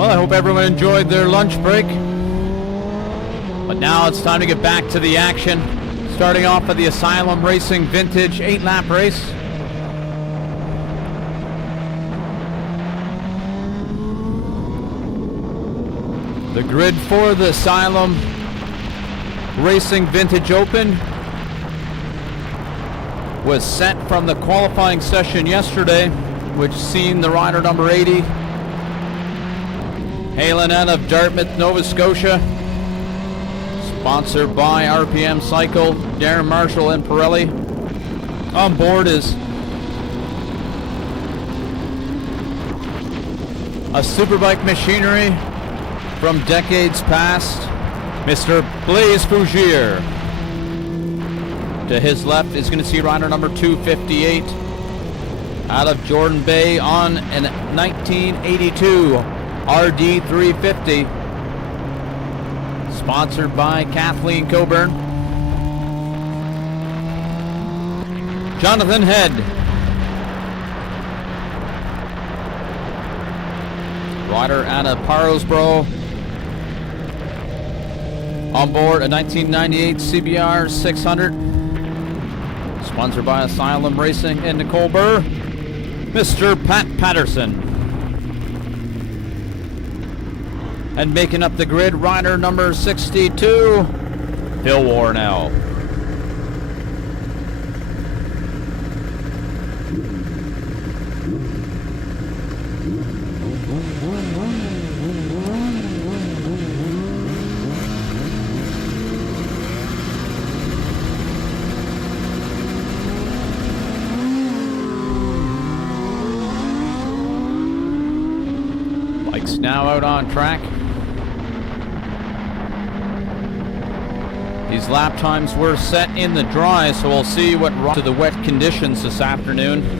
Well, I hope everyone enjoyed their lunch break. But now it's time to get back to the action. Starting off with the Asylum Racing Vintage 8-lap race. The grid for the Asylum Racing Vintage Open was set from the qualifying session yesterday, which seen the rider number 80, hailing out of Dartmouth, Nova Scotia, sponsored by RPM Cycle, Darren Marshall and Pirelli. On board is a Superbike machinery from decades past, Mr. Blaise Fougere. To his left is going to see rider number 258 out of Jordan Bay on a 1982 RD350, sponsored by Kathleen Coburn. Jonathan Head, rider out of Parlsboro, on board a 1998 CBR 600, sponsored by Asylum Racing and Nicole Burr, Mr. Pat Patterson. And making up the grid, rider number 62, Phil Warnell. Bike's now out on track. These lap times were set in the dry, so we'll see what to the wet conditions this afternoon.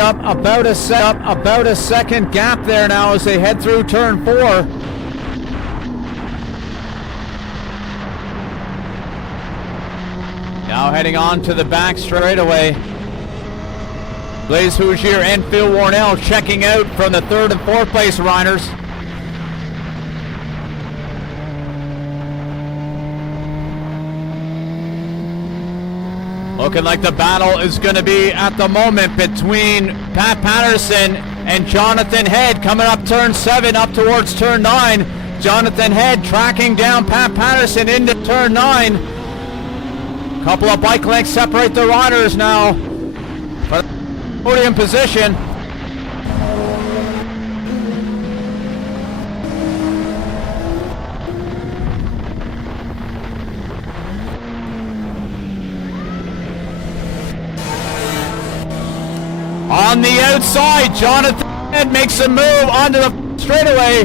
Up about a second gap there now as they head through turn 4. Now heading on to the back straightaway. Blaise Fougere and Phil Warnell checking out from the 3rd and 4th place riders. Looking like the battle is going to be at the moment between Pat Patterson and Jonathan Head, coming up turn 7 up towards turn 9. Jonathan Head tracking down Pat Patterson into turn 9. Couple of bike lengths separate the riders now for the podium position. On the outside, Jonathan Head makes a move onto the straightaway,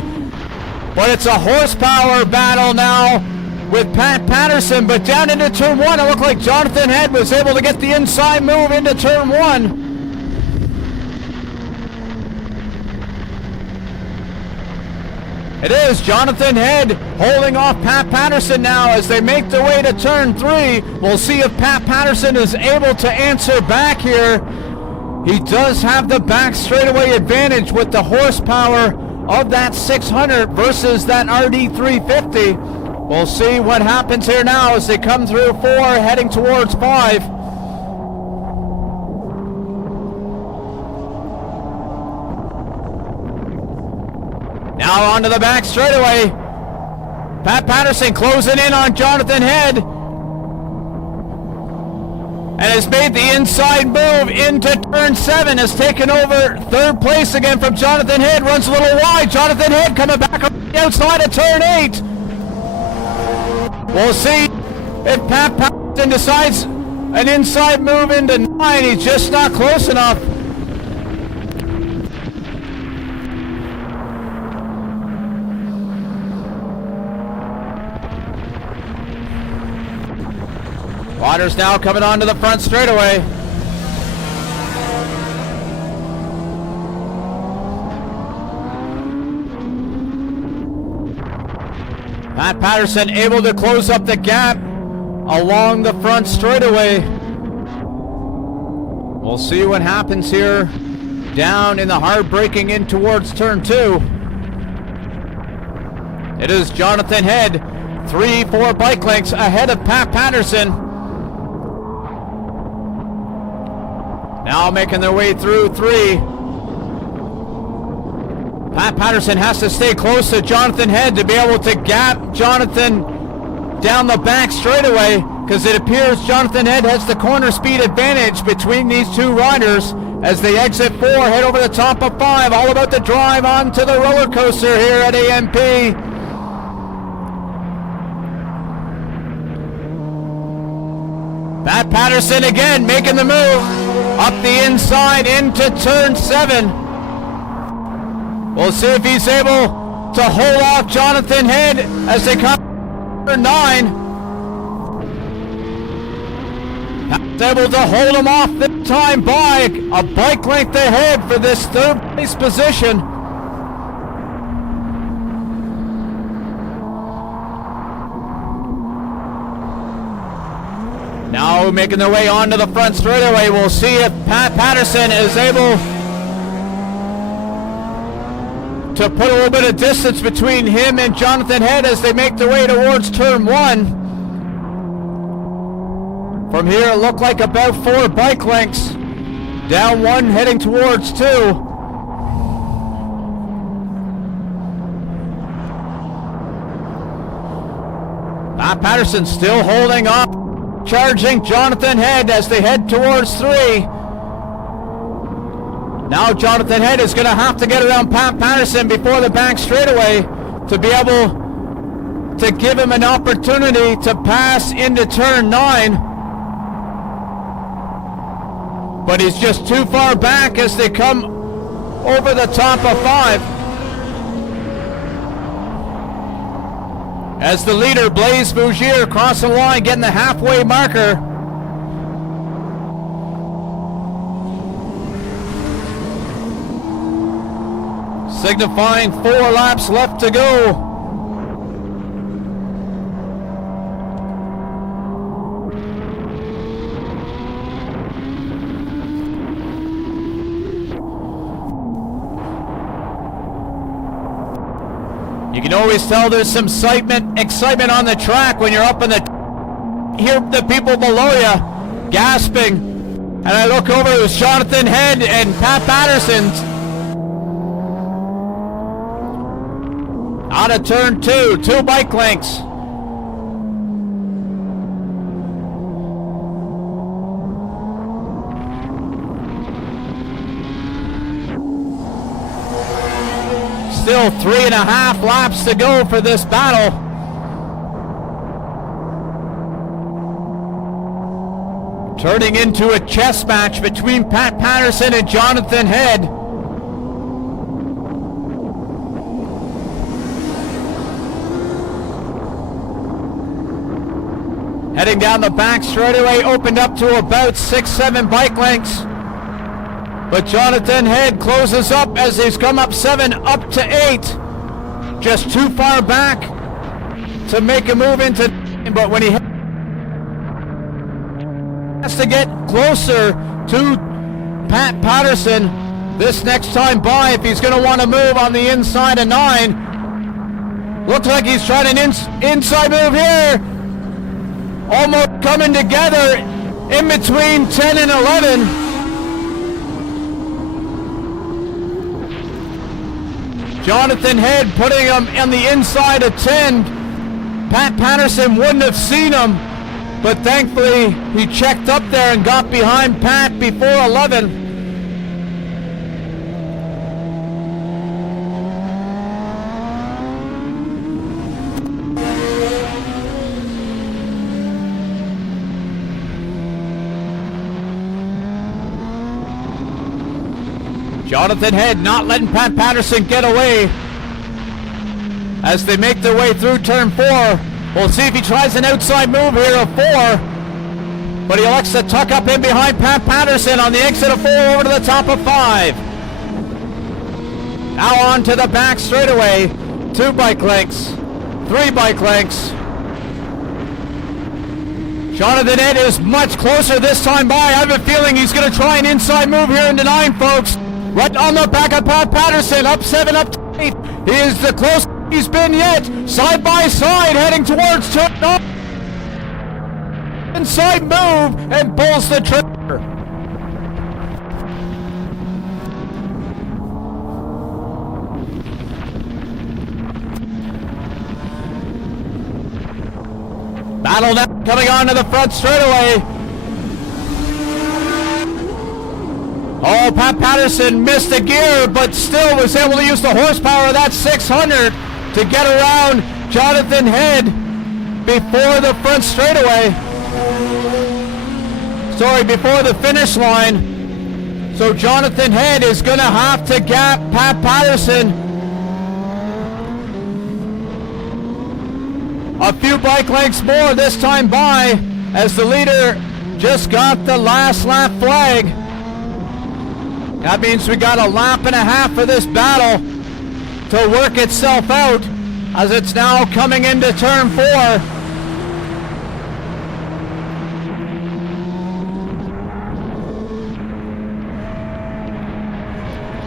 but it's a horsepower battle now with Pat Patterson. But down into turn 1, it looked like Jonathan Head was able to get the inside move into turn 1. It is Jonathan Head holding off Pat Patterson now as they make their way to turn 3. We'll see if Pat Patterson is able to answer back here. He does have the back straightaway advantage with the horsepower of that 600 versus that RD350. We'll see what happens here now as they come through 4, heading towards 5. Now onto the back straightaway. Pat Patterson closing in on Jonathan Head, and has made the inside move into turn 7, has taken over 3rd place again from Jonathan Head, runs a little wide. Jonathan Head coming back on the outside of turn 8. We'll see if Pat Patterson decides an inside move into 9. He's just not close enough. Waters now coming onto the front straightaway. Pat Patterson able to close up the gap along the front straightaway. We'll see what happens here down in the hard braking in towards turn 2. It is Jonathan Head, 3-4 bike lengths ahead of Pat Patterson. Now making their way through 3. Pat Patterson has to stay close to Jonathan Head to be able to gap Jonathan down the back straightaway, because it appears Jonathan Head has the corner speed advantage between these two riders as they exit 4, head over the top of 5. All about the drive onto the roller coaster here at AMP. Pat Patterson again making the move up the inside into turn 7. We'll see if he's able to hold off Jonathan Head as they come to turn 9. Pat's able to hold him off this time by a bike length ahead for this 3rd place position. Now making their way onto the front straightaway. We'll see if Pat Patterson is able to put a little bit of distance between him and Jonathan Head as they make their way towards turn 1. From here it looked like about 4 bike lengths. Down 1 heading towards 2. Pat Patterson still holding up, charging Jonathan Head as they head towards 3. Now Jonathan Head is going to have to get around Pat Patterson before the back straightaway to be able to give him an opportunity to pass into turn 9. But he's just too far back as they come over the top of 5. As the leader, Blaise Bougier, crossing the line, getting the halfway marker. Signifying 4 laps left to go. You can always tell there's some excitement on the track when you're up in the... Hear the people below you gasping. And I look over, it was Jonathan Head and Pat Patterson's. Out of turn 2, 2 bike lengths. Still 3.5 laps to go for this battle. Turning into a chess match between Pat Patterson and Jonathan Head. Heading down the back straightaway, opened up to about 6-7 bike lengths. But Jonathan Head closes up as he's come up 7, up to 8. Just too far back to make a move into... But when he has to get closer to Pat Patterson this next time by if he's going to want to move on the inside of 9. Looks like he's trying an inside move here. Almost coming together in between 10 and 11. Jonathan Head putting him on the inside of 10. Pat Patterson wouldn't have seen him, but thankfully he checked up there and got behind Pat before 11. Jonathan Head not letting Pat Patterson get away as they make their way through turn 4. We'll see if he tries an outside move here of 4. But he elects to tuck up in behind Pat Patterson on the exit of 4 over to the top of 5. Now on to the back straightaway. 2 bike lengths. 3 bike lengths. Jonathan Head is much closer this time by. I have a feeling he's going to try an inside move here into 9, folks. Right on the back of Pat Patterson. Up 7, up 8. He is the closest he's been yet. Side by side, heading towards turn 9. Inside move and pulls the trigger. Battle now coming on to the front straightaway. Oh, Pat Patterson missed a gear, but still was able to use the horsepower of that 600 to get around Jonathan Head before the front straightaway. Sorry, before the finish line. So Jonathan Head is going to have to gap Pat Patterson a few bike lengths more this time by, as the leader just got the last lap flag. That means we got a lap and a half for this battle to work itself out, as it's now coming into turn 4.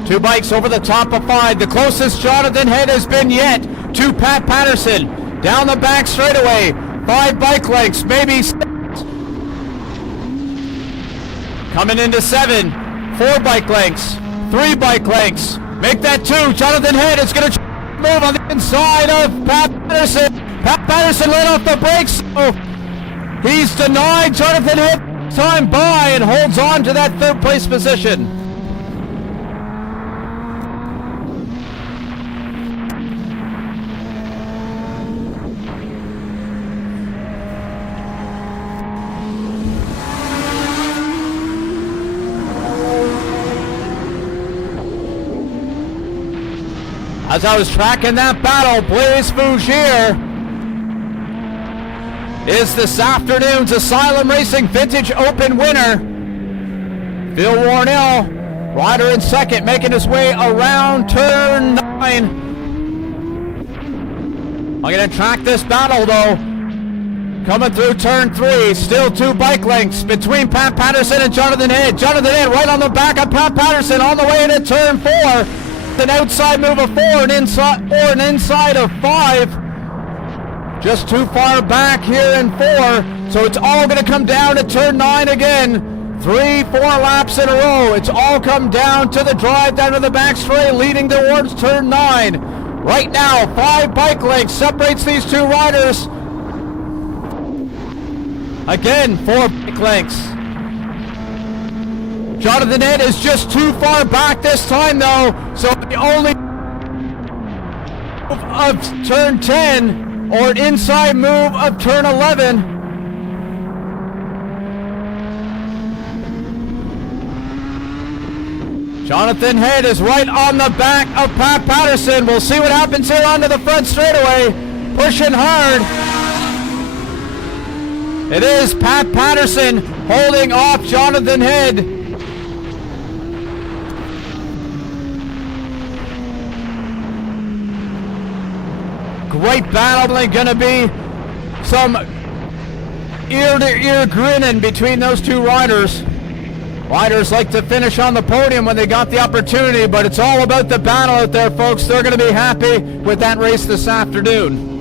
Two bikes over the top of 5. The closest Jonathan Head has been yet to Pat Patterson. Down the back straightaway. 5 bike lengths, maybe 6. Coming into 7. 4 bike lengths. 3 bike lengths. Make that 2. Jonathan Head is going to move on the inside of Pat Patterson. Pat Patterson let off the brakes. So he's denied Jonathan Head time by and holds on to that 3rd place position. As I was tracking that battle, Blaise Fougere is this afternoon's Asylum Racing Vintage Open winner. Phil Warnell, rider in 2nd, making his way around turn 9. I'm going to track this battle though. Coming through turn 3, still 2 bike lengths between Pat Patterson and Jonathan Head. Jonathan Head right on the back of Pat Patterson on the way into turn 4. An outside move of 4 and an inside of 5. Just too far back here in 4. So it's all going to come down to turn 9 again. 3-4 laps in a row. It's all come down to the drive down to the back straight leading towards turn 9. Right now, 5 bike lengths separates these 2 riders. Again, 4 bike lengths. Jonathan Head is just too far back this time though, so the only move of turn 10 or an inside move of turn 11. Jonathan Head is right on the back of Pat Patterson. We'll see what happens here onto the front straightaway. Pushing hard. It is Pat Patterson holding off Jonathan Head. Great battling, going to be some ear-to-ear grinning between those 2 riders. Riders like to finish on the podium when they got the opportunity, but it's all about the battle out there, folks. They're going to be happy with that race this afternoon.